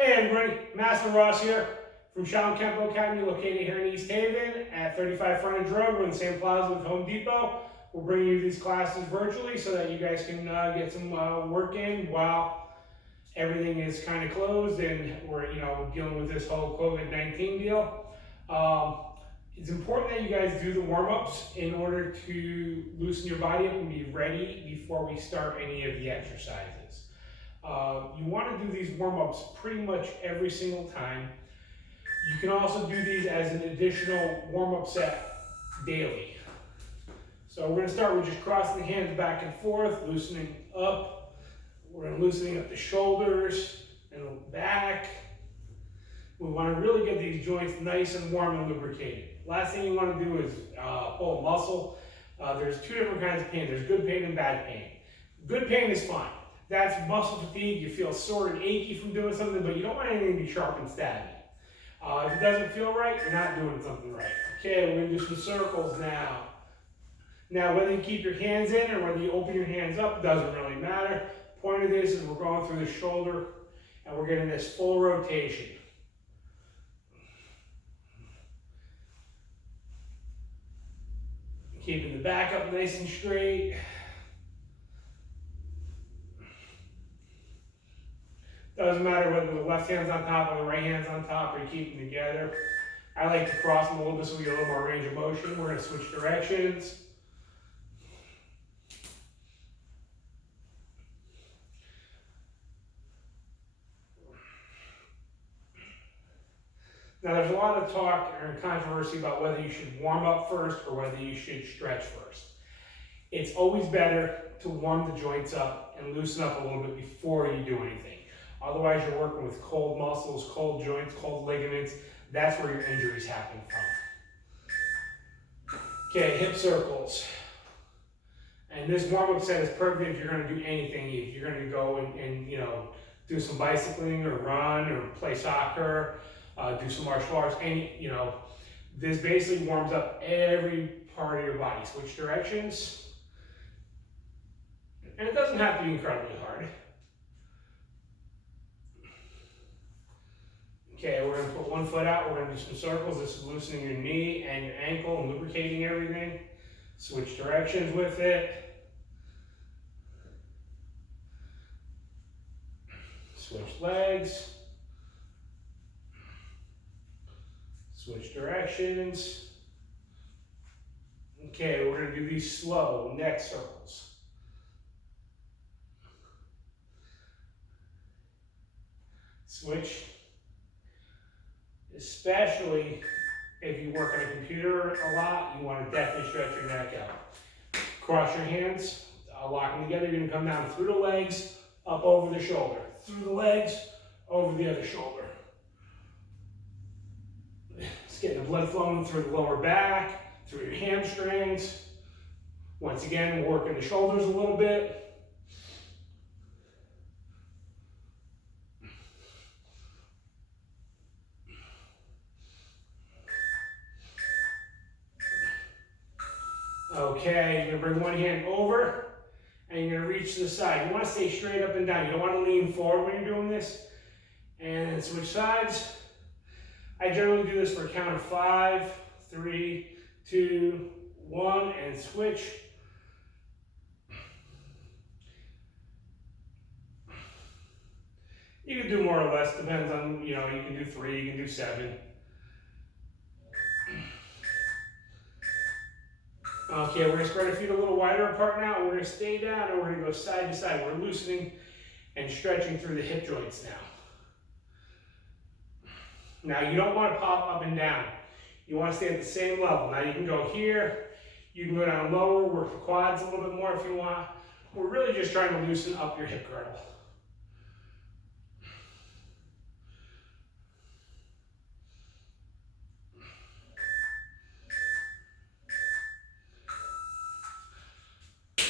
Hey everybody, Master Ross here from SKA Boot Camp, located here in East Haven at 35 Frontage Road. We're in the same plaza with Home Depot. We're bringing you these classes virtually so that you guys can get some work in while everything is kind of closed and we're dealing with this whole COVID-19 deal. It's important that you guys do the warm-ups in order to loosen your body up and be ready before we start any of the exercises. You want to do these warm-ups pretty much every single time. You can also do these as an additional warm-up set daily. So we're going to start with just crossing the hands back and forth, loosening up. We're going to loosening up the shoulders and the back. We want to really get these joints nice and warm and lubricated. Last thing you want to do is pull a muscle. There's two different kinds of pain. There's good pain and bad pain. Good pain is fine. That's muscle fatigue. You feel sore and achy from doing something, but you don't want anything to be sharp and stabby. If it doesn't feel right, you're not doing something right. Okay, we're going to do some circles now. Now, whether you keep your hands in or whether you open your hands up, doesn't really matter. Point of this is we're going through the shoulder and we're getting this full rotation. Keeping the back up nice and straight. Doesn't matter whether the left hand's on top or the right hand's on top, or you keep them together. I like to cross them a little bit so we get a little more range of motion. We're going to switch directions. Now there's a lot of talk and controversy about whether you should warm up first or whether you should stretch first. It's always better to warm the joints up and loosen up a little bit before you do anything. Otherwise you're working with cold muscles, cold joints, cold ligaments. That's where your injuries happen from. Okay, hip circles. And this warm-up set is perfect if you're going to do anything. If you're going to go and do some bicycling or run or play soccer, do some martial arts, this basically warms up every part of your body. Switch directions. And it doesn't have to be incredibly hard. Okay, we're going to put one foot out. We're going to do some circles. This is loosening your knee and your ankle and lubricating everything. Switch directions with it. Switch legs. Switch directions. Okay, we're going to do these slow neck circles. Switch. Especially if you work on a computer a lot, you want to definitely stretch your neck out. Cross your hands, lock them together. You're going to come down through the legs, up over the shoulder. Through the legs, over the other shoulder. Just getting the blood flowing through the lower back, through your hamstrings. Once again, we're working the shoulders a little bit. Okay, you're going to bring one hand over and you're going to reach to the side. You want to stay straight up and down. You don't want to lean forward when you're doing this. And then switch sides. I generally do this for a count of 5, 3, 2, 1, and switch. You can do more or less, depends on, you can do 3, you can do 7. Okay, we're going to spread our feet a little wider apart now. We're going to stay down and we're going to go side to side. We're loosening and stretching through the hip joints now. Now, you don't want to pop up and down. You want to stay at the same level. Now, you can go here. You can go down lower, work the quads a little bit more if you want. We're really just trying to loosen up your hip girdle.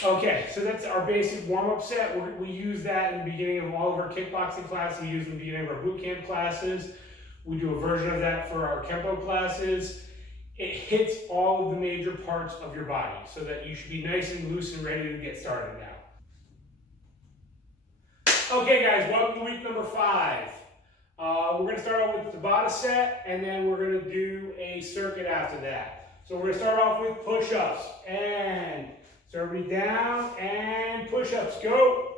Okay, so that's our basic warm-up set. We use that in the beginning of all of our kickboxing classes. We use it in the beginning of our boot camp classes. We do a version of that for our Kempo classes. It hits all of the major parts of your body so that you should be nice and loose and ready to get started now. Okay guys, welcome to week number 5. We're going to start off with the Tabata set, and then we're going to do a circuit after that. So we're going to start off with push-ups, and so everybody down, and push-ups, go.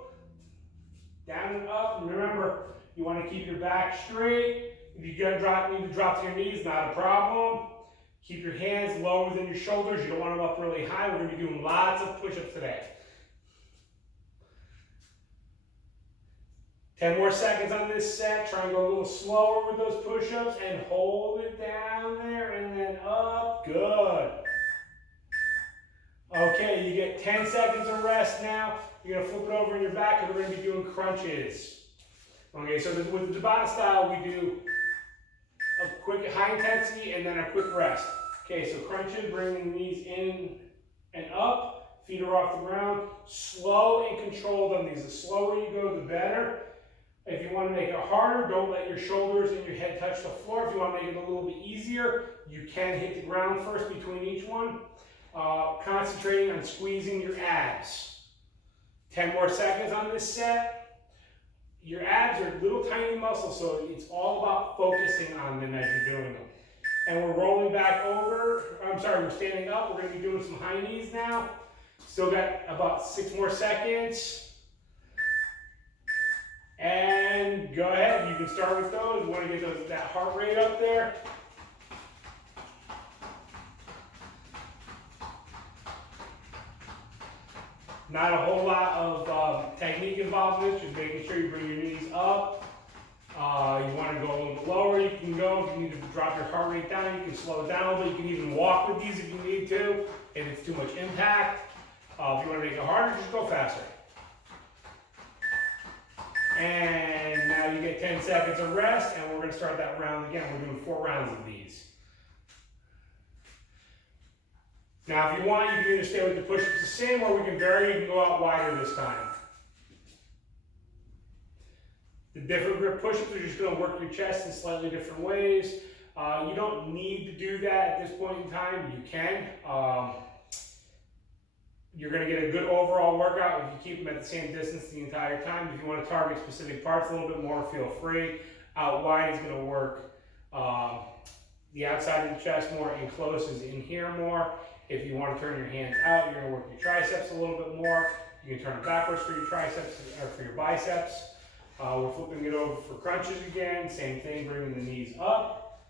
Down and up, and remember, you want to keep your back straight. If you need to drop to your knees, not a problem. Keep your hands lower than your shoulders. You don't want them up really high. We're going to be doing lots of push-ups today. 10 more seconds on this set. Try and go a little slower with those push-ups and hold it down there and then up. Good. Okay, you get 10 seconds of rest now. You're going to flip it over in your back and we're going to be doing crunches. Okay, so with the Tabata style, we do a quick high intensity and then a quick rest. Okay, so crunches, bringing the knees in and up. Feet are off the ground. Slow and controlled on these. The slower you go, the better. If you want to make it harder, don't let your shoulders and your head touch the floor. If you want to make it a little bit easier, you can hit the ground first between each one. Concentrating on squeezing your abs. 10 more seconds on this set. Your abs are little tiny muscles, so it's all about focusing on them as you're doing them. And we're rolling back over. We're standing up. We're going to be doing some high knees now. Still got about 6 more seconds. And go ahead, you can start with those. You want to get that heart rate up there. Not a whole lot of technique involved in this, just making sure you bring your knees up. You want to go a little bit lower, you can go. If you need to drop your heart rate down, you can slow it down a little bit. You can even walk with these if you need to, if it's too much impact. If you want to make it harder, just go faster. And now you get 10 seconds of rest, and we're going to start that round again. We're doing 4 rounds of these. Now, if you want, you can either stay with the push-ups the same, or we can vary. You can go out wider this time. The different grip push-ups are just going to work your chest in slightly different ways. You don't need to do that at this point in time. You can. You're going to get a good overall workout if you keep them at the same distance the entire time. If you want to target specific parts a little bit more, feel free. Out wide is going to work the outside of the chest more, and close is in here more. If you want to turn your hands out, you're going to work your triceps a little bit more. You can turn it backwards for your triceps or for your biceps. We're flipping it over for crunches again. Same thing, bringing the knees up.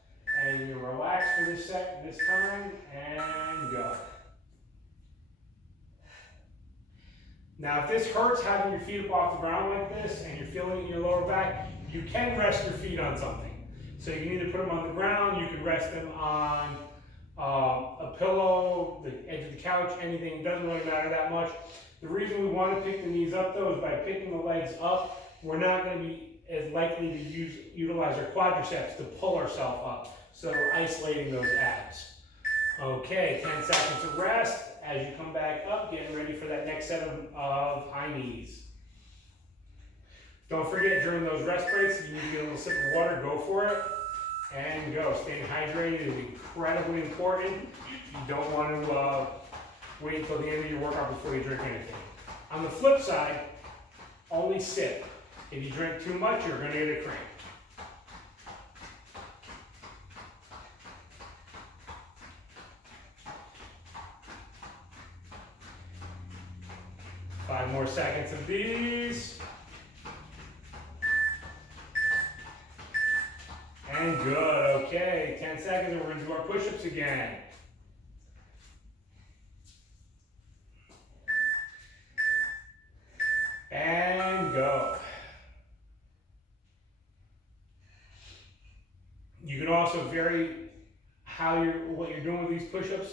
And you relax for this set this time, and go. Now, if this hurts having your feet up off the ground like this and you're feeling it in your lower back, you can rest your feet on something. So you can either put them on the ground, you can rest them on a pillow, the edge of the couch, anything. It doesn't really matter that much. The reason we want to pick the knees up, though, is by picking the legs up, we're not going to be as likely to utilize our quadriceps to pull ourselves up. So we're isolating those abs. Okay, 10 seconds of rest. As you come back up, getting ready for that next set of high knees. Don't forget, during those rest breaks, if you need to get a little sip of water, go for it. And go. Staying hydrated is incredibly important. You don't want to wait until the end of your workout before you drink anything. On the flip side, only sip. If you drink too much, you're going to get a cramp. Five more seconds of these. And good, okay. 10 seconds and we're going to do our push-ups again. And go. You can also vary what you're doing with these push-ups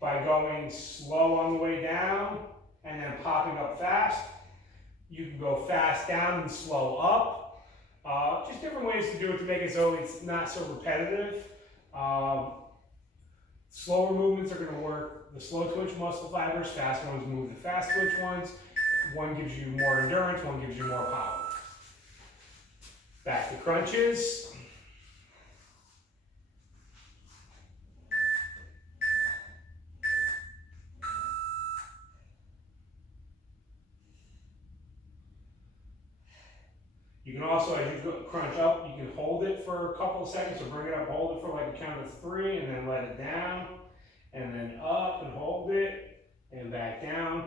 by going slow on the way down and then popping up fast. You can go fast down and slow up. Just different ways to do it to make it so it's not so repetitive. Slower movements are going to work the slow twitch muscle fibers, fast ones move the fast twitch ones. One gives you more endurance, one gives you more power. Back to crunches. You can also also, as you crunch up, you can hold it for a couple of seconds, so bring it up, hold it for like a count of 3, and then let it down, and then up and hold it, and back down.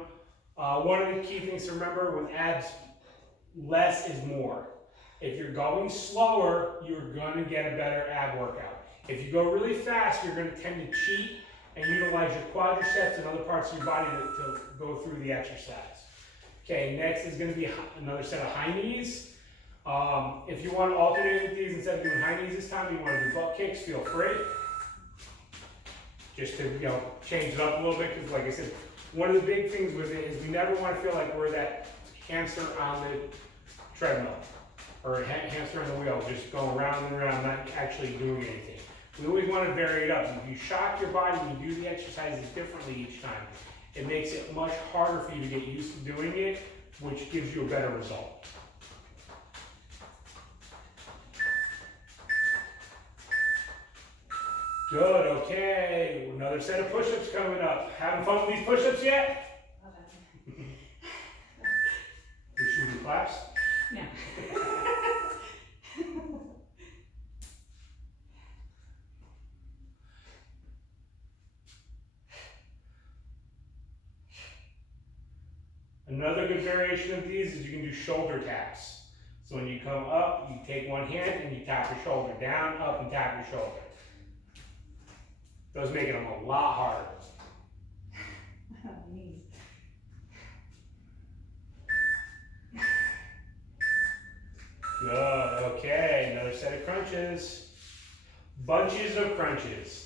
One of the key things to remember with abs, less is more. If you're going slower, you're gonna get a better ab workout. If you go really fast, you're gonna tend to cheat and utilize your quadriceps and other parts of your body to go through the exercise. Okay, next is gonna be another set of high knees. If you want to alternate with these instead of doing high knees this time, you want to do butt kicks, feel free. Just to change it up a little bit, because like I said, one of the big things with it is we never want to feel like we're that hamster on the treadmill or hamster on the wheel, just going round and round, not actually doing anything. We always want to vary it up. If you shock your body and you do the exercises differently each time, it makes it much harder for you to get used to doing it, which gives you a better result. Good, okay. Another set of push-ups coming up. Having fun with these push-ups yet? You should do claps? No. Another good variation of these is you can do shoulder taps. So when you come up, you take one hand and you tap your shoulder down, up, and tap your shoulder. Those make them a lot harder. Good, okay, another set of crunches. Bunches of crunches.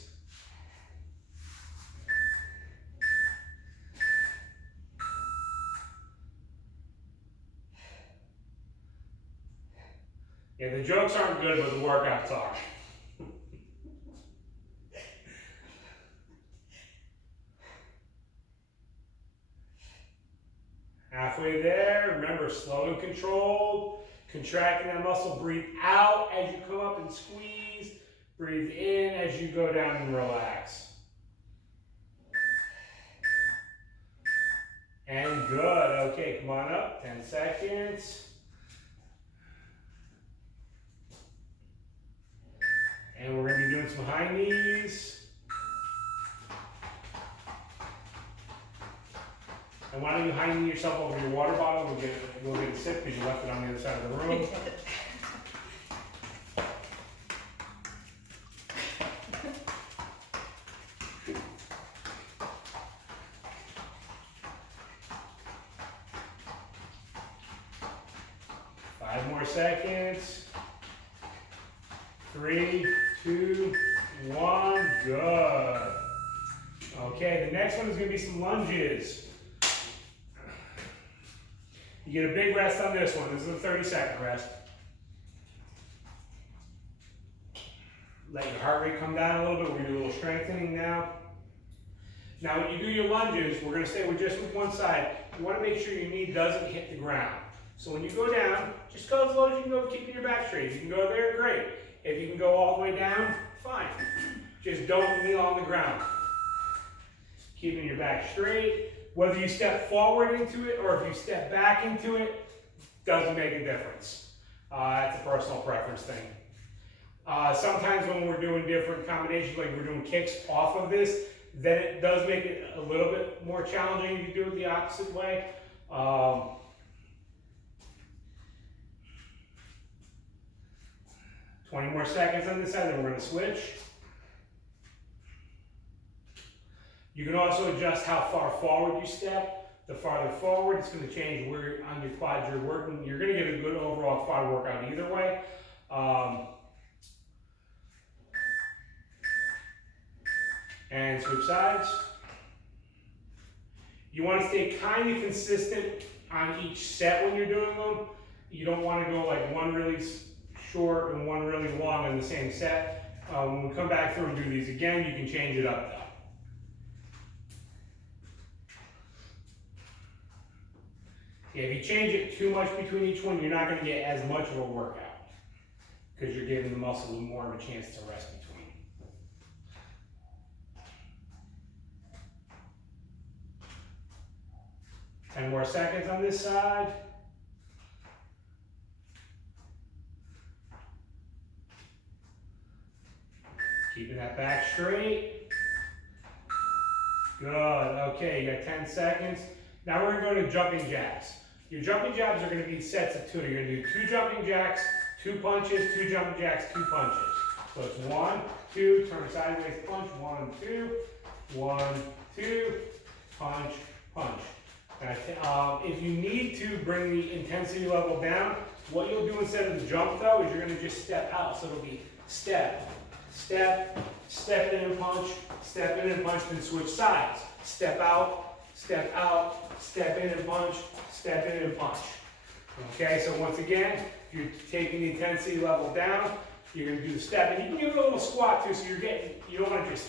Yeah, the jokes aren't good, but the workouts are. Halfway there, remember, slow and controlled. Contracting that muscle, breathe out as you come up and squeeze. Breathe in as you go down and relax. And good, okay, come on up, 10 seconds. And we're gonna be doing some high knees. And why don't you high knee yourself over your water bottle? We'll get a sip because you left it on the other side of the room. 5 more seconds. 3, 2, 1, good. Okay, the next one is gonna be some lunges. You get a big rest on this one. This is a 30-second rest. Let your heart rate come down a little bit. We're gonna do a little strengthening now. Now when you do your lunges, we're gonna stay with just with one side. You wanna make sure your knee doesn't hit the ground. So when you go down, just go as low as you can go, keeping your back straight. If you can go there, great. If you can go all the way down, fine. Just don't kneel on the ground. Keeping your back straight. Whether you step forward into it or if you step back into it, doesn't make a difference. It's a personal preference thing. Sometimes when we're doing different combinations, like we're doing kicks off of this, then it does make it a little bit more challenging if you do it the opposite way. 20 more seconds on this side, then we're going to switch. You can also adjust how far forward you step. The farther forward, it's going to change where on your quads you're working. You're going to get a good overall quad workout either way. And switch sides. You want to stay kind of consistent on each set when you're doing them. You don't want to go like one really short and one really long in the same set. When we come back through and do these again, you can change it up though. Yeah, if you change it too much between each one, you're not going to get as much of a workout because you're giving the muscle more of a chance to rest between. Ten more seconds on this side. Keeping that back straight. Good. Okay, you got 10 seconds. Now we're going to go to jumping jacks. Your jumping jacks are going to be sets of 2. You're going to do 2 jumping jacks, 2 punches, 2 jumping jacks, 2 punches. So it's 1, 2, turn sideways, punch, 1, 2, 1, 2, punch, punch. Now, if you need to bring the intensity level down, what you'll do instead of the jump though is you're going to just step out. So it'll be step, step, step in and punch, step in and punch, then switch sides. Step out, step out, step in and punch, step in and punch. Okay, so once again, if you're taking the intensity level down, you're going to do the step, and you can give it a little squat too, so you don't want to just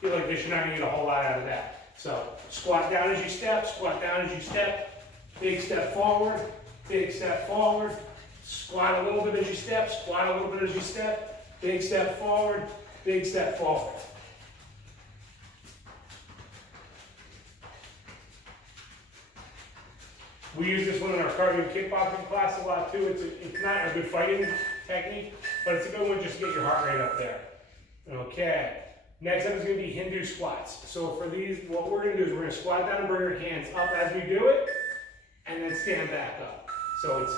feel like this, you're not going to get a whole lot out of that. So squat down as you step, squat down as you step, big step forward, squat a little bit as you step, squat a little bit as you step, big step forward, big step forward. We use this one in our cardio kickboxing class a lot too. It's not a good fighting technique, but it's a good one just to get your heart rate up there. Okay, next up is going to be Hindu squats. So for these, what we're going to do is we're going to squat down and bring our hands up as we do it, and then stand back up. So it's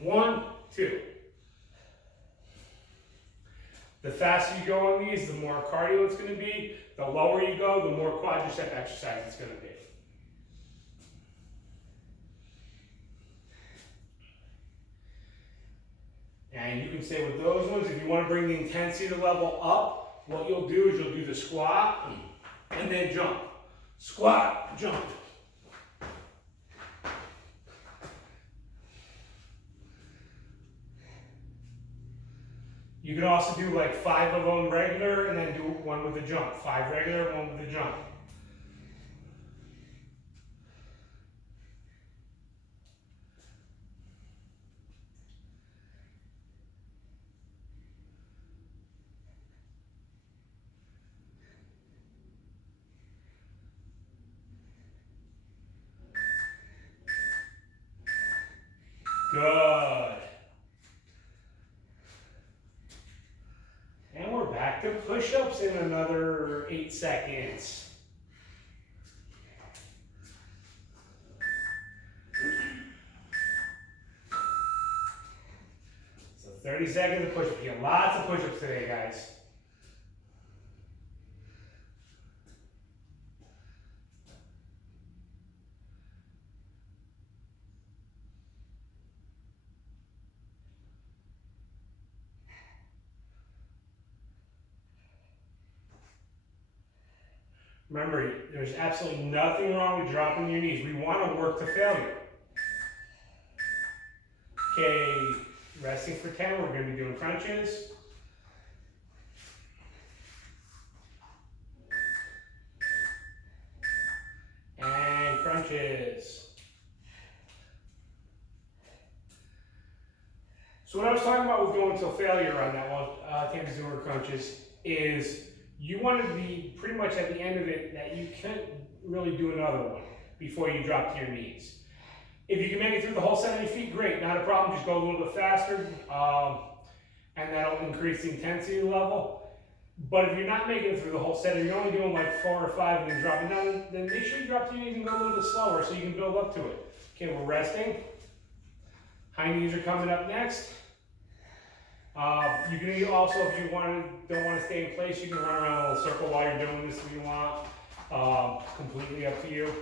1, 2. The faster you go on these, the more cardio it's going to be. The lower you go, the more quadricep exercise it's going to be. And you can say with those ones, if you want to bring the intensity level up, what you'll do is you'll do the squat and then jump. Squat, jump. You can also do like 5 of them regular and then do one with a jump. 5 regular, 1 with a jump. Good. And we're back to push-ups in another 8 seconds. So 30 seconds of push-ups. You get lots of push-ups today, guys. Remember, there's absolutely nothing wrong with dropping your knees. We want to work to failure. Okay, resting for 10, we're going to be doing crunches. And crunches. So what I was talking about with going to failure on that one, Tammy's doing her crunches, is you want to be pretty much at the end of it that you can't really do another one before you drop to your knees. If you can make it through the whole 70 feet, great, not a problem. Just go a little bit faster, and that'll increase the intensity level. But if you're not making it through the whole set, if you're only doing like 4 or 5 and then dropping down, then make sure you drop to your knees and go a little bit slower so you can build up to it. Okay, we're resting. High knees are coming up next. You can also, if you don't want to stay in place, you can run around a little circle while you're doing this if you want. Completely up to you.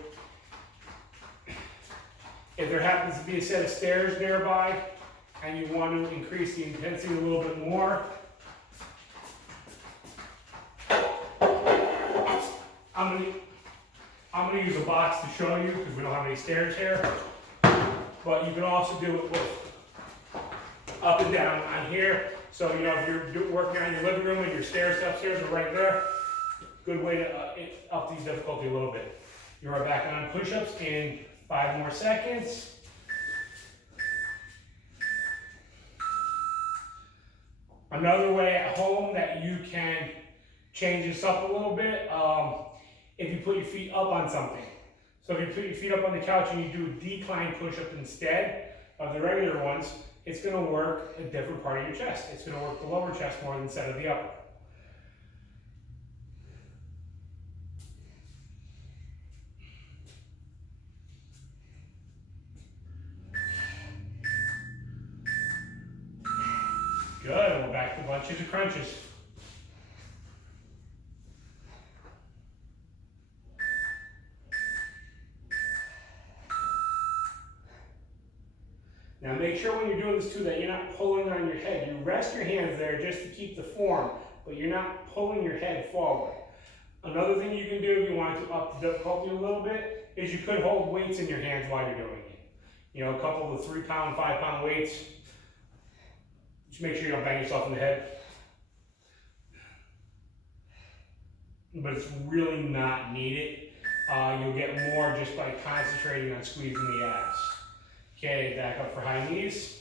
If there happens to be a set of stairs nearby and you want to increase the intensity a little bit more, I'm gonna use a box to show you because we don't have any stairs here. But you can also do it with up and down on here. So, you know, if you're working on your living room and your stairs upstairs are right there, good way to up the difficulty a little bit. You are back on push-ups in 5 more seconds. Another way at home that you can change this up a little bit, if you put your feet up on something. So if you put your feet up on the couch and you do a decline push-up instead of the regular ones, it's going to work a different part of your chest. It's going to work the lower chest more instead of the upper. Good, and we're back to bunches of crunches. Now make sure when you're doing this too that you're not pulling on your head. You rest your hands there just to keep the form, but you're not pulling your head forward. Another thing you can do if you want to up the difficulty a little bit is you could hold weights in your hands while you're doing it. You know, a couple of 3-pound, 5-pound weights. Just make sure you don't bang yourself in the head. But it's really not needed. You'll get more just by concentrating on squeezing the abs. Okay, back up for high knees.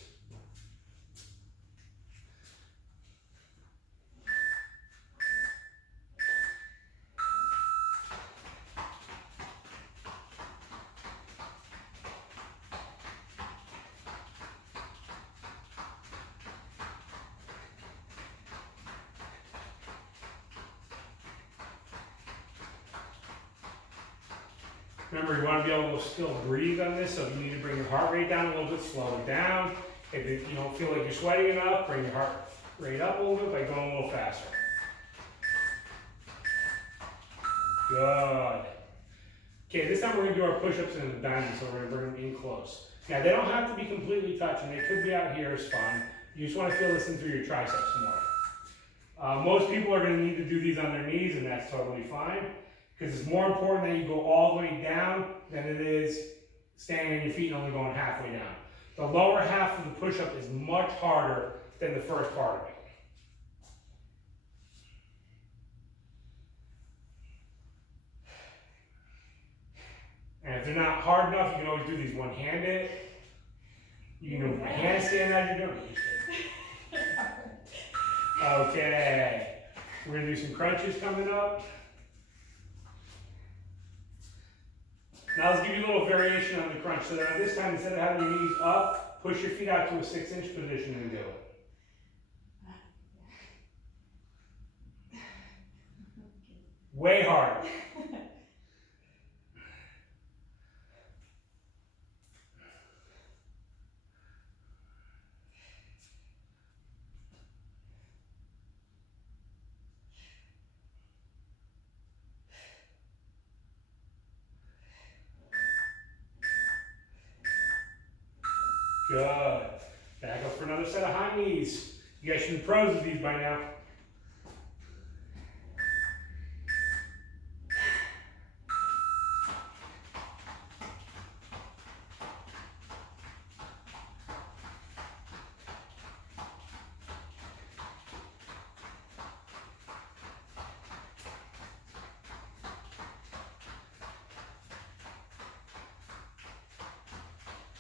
Remember, you want to be able to still breathe on this, so if you need to bring your heart rate down a little bit, slow it down. If you don't feel like you're sweating enough, bring your heart rate up a little bit by going a little faster. Good. Okay, this time we're going to do our push-ups in the diamond, so we're going to bring them in close. Now, they don't have to be completely touching. They could be out here as fun. You just want to feel this in through your triceps more. Most people are going to need to do these on their knees, and that's totally fine. Because it's more important that you go all the way down than it is standing on your feet and only going halfway down. The lower half of the push-up is much harder than the first part of it. And if they're not hard enough, you can always do these one-handed. You can do a handstand as you're doing it. Okay, we're going to do some crunches coming up. Now let's give you a little variation on the crunch. So that this time, instead of having your knees up, push your feet out to a 6-inch position and do it. Way harder. Good. Back up for another set of high knees. You guys should be pros of these by now.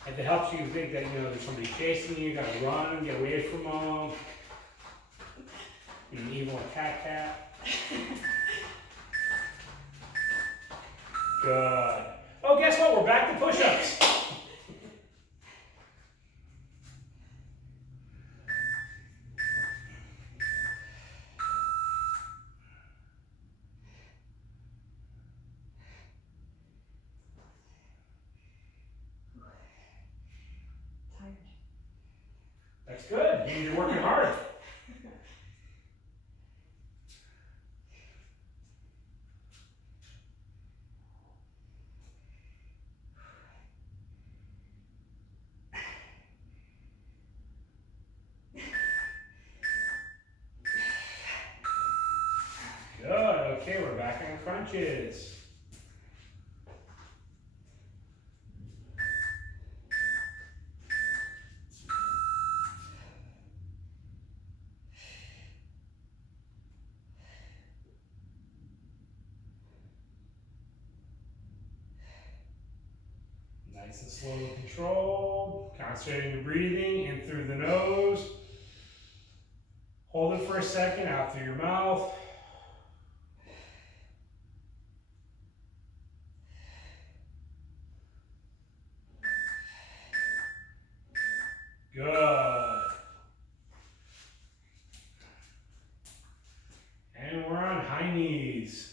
If it helps you think that, you know, there's somebody chasing you, you gotta run, get away from them. Be an evil cat. Good. Oh, guess what? We're back to push-ups. That's good. Means you're working hard. Good. Okay, we're back on crunches. Nice and slow and controlled. Concentrating your breathing in through the nose. Hold it for a second, out through your mouth. Good. And we're on high knees.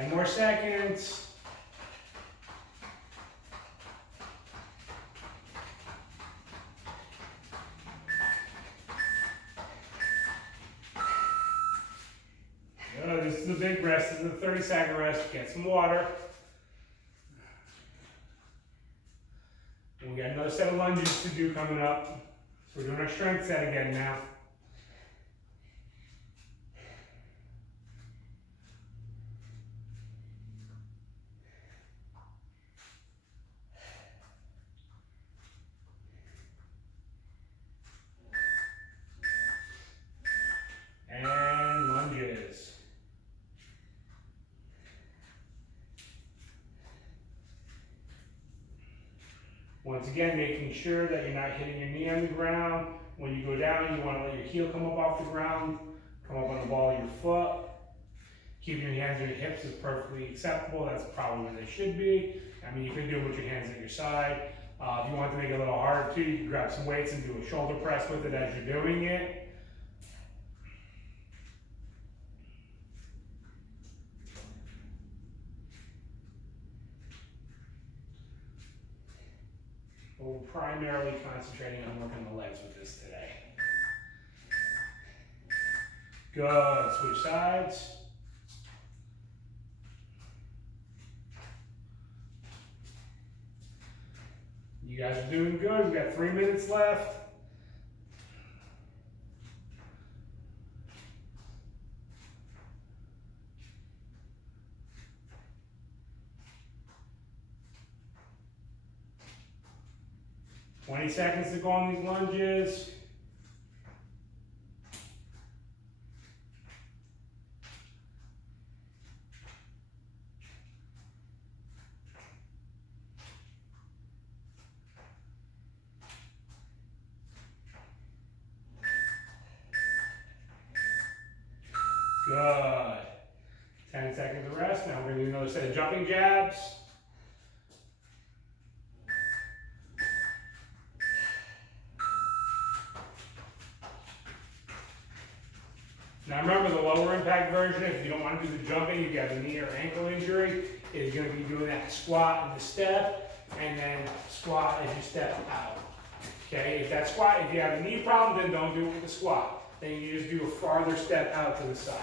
10 more seconds. This is a big rest. This is a 30-second rest. Get some water. And we got another set of lunges to do coming up. So we're doing our strength set again now. And lunges. Once again, making sure that you're not hitting your knee on the ground. When you go down, you want to let your heel come up off the ground, come up on the ball of your foot. Keeping your hands on your hips is perfectly acceptable. That's probably where they should be. I mean, you can do it with your hands at your side. If you want to make it a little harder too, you can grab some weights and do a shoulder press with it as you're doing it. We're primarily concentrating on working the legs with this today. Good, switch sides. You guys are doing good. We've got 3 minutes left. Twenty seconds to go on these lunges. Good. 10 seconds of rest. Now we're going to do another set of jumping jabs. Now remember, the lower impact version, if you don't want to do the jumping, you've got a knee or ankle injury, is going to be doing that squat and the step, and then squat as you step out. Okay, if that squat, if you have a knee problem, then don't do it with the squat. Then you just do a farther step out to the side.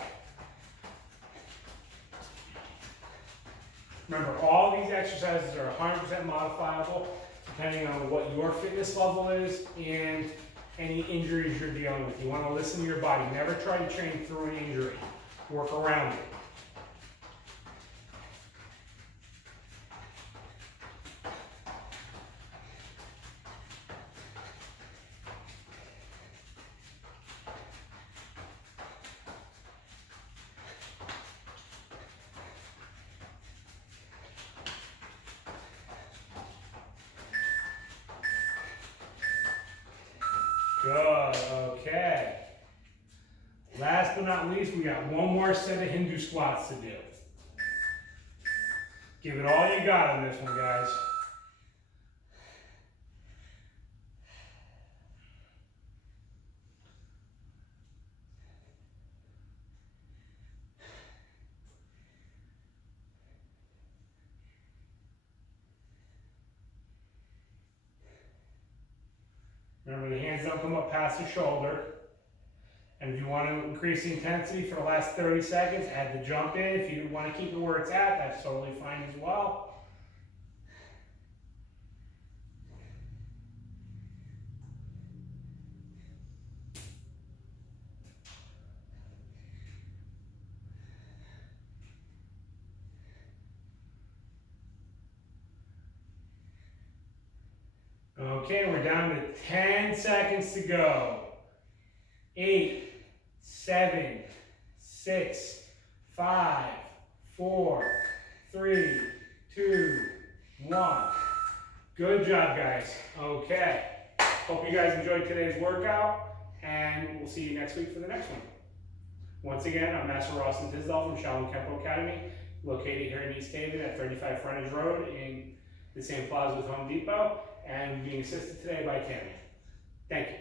Remember, all these exercises are 100% modifiable depending on what your fitness level is and any injuries you're dealing with. You want to listen to your body. Never try to train through an injury. Work around it. Good, okay. Last but not least, we got one more set of Hindu squats to do. Give it all you got on this one, guys. Remember, the hands don't come up past the shoulder. And if you want to increase the intensity for the last 30 seconds, add the jump in. If you want to keep it where it's at, that's totally fine as well. Okay, we're down to 10 seconds to go. 8, 7, 6, 5, 4, 3, 2, 1. Good job, guys. Okay. Hope you guys enjoyed today's workout, and we'll see you next week for the next one. Once again, I'm Master Rawson Tisdall from Shaolin Kempo Academy, located here in East Haven at 35 Frontage Road in the same plaza with Home Depot, and being assisted today by Tammy. Thank you.